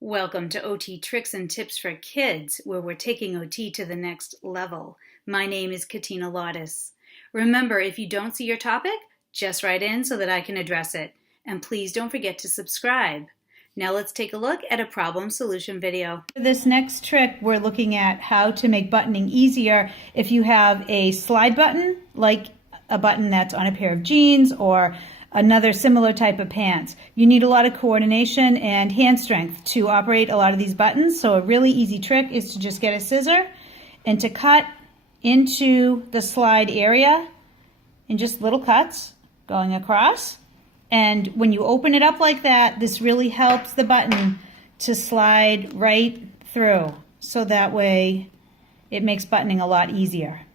Welcome to OT Tricks and Tips for Kids, where we're taking OT to the next level. My name is Katina Lottis. Remember, if you don't see your topic, just write in so that I can address it. And please don't forget to subscribe. Now let's take a look at a problem solution video. For this next trick, we're looking at how to make buttoning easier if you have a slide button, like a button that's on a pair of jeans or another similar type of pants. You need a lot of coordination and hand strength to operate a lot of these buttons. So a really easy trick is to just get a scissor and to cut into the slide area in just little cuts going across. And when you open it up like that, this really helps the button to slide right through. So that way it makes buttoning a lot easier.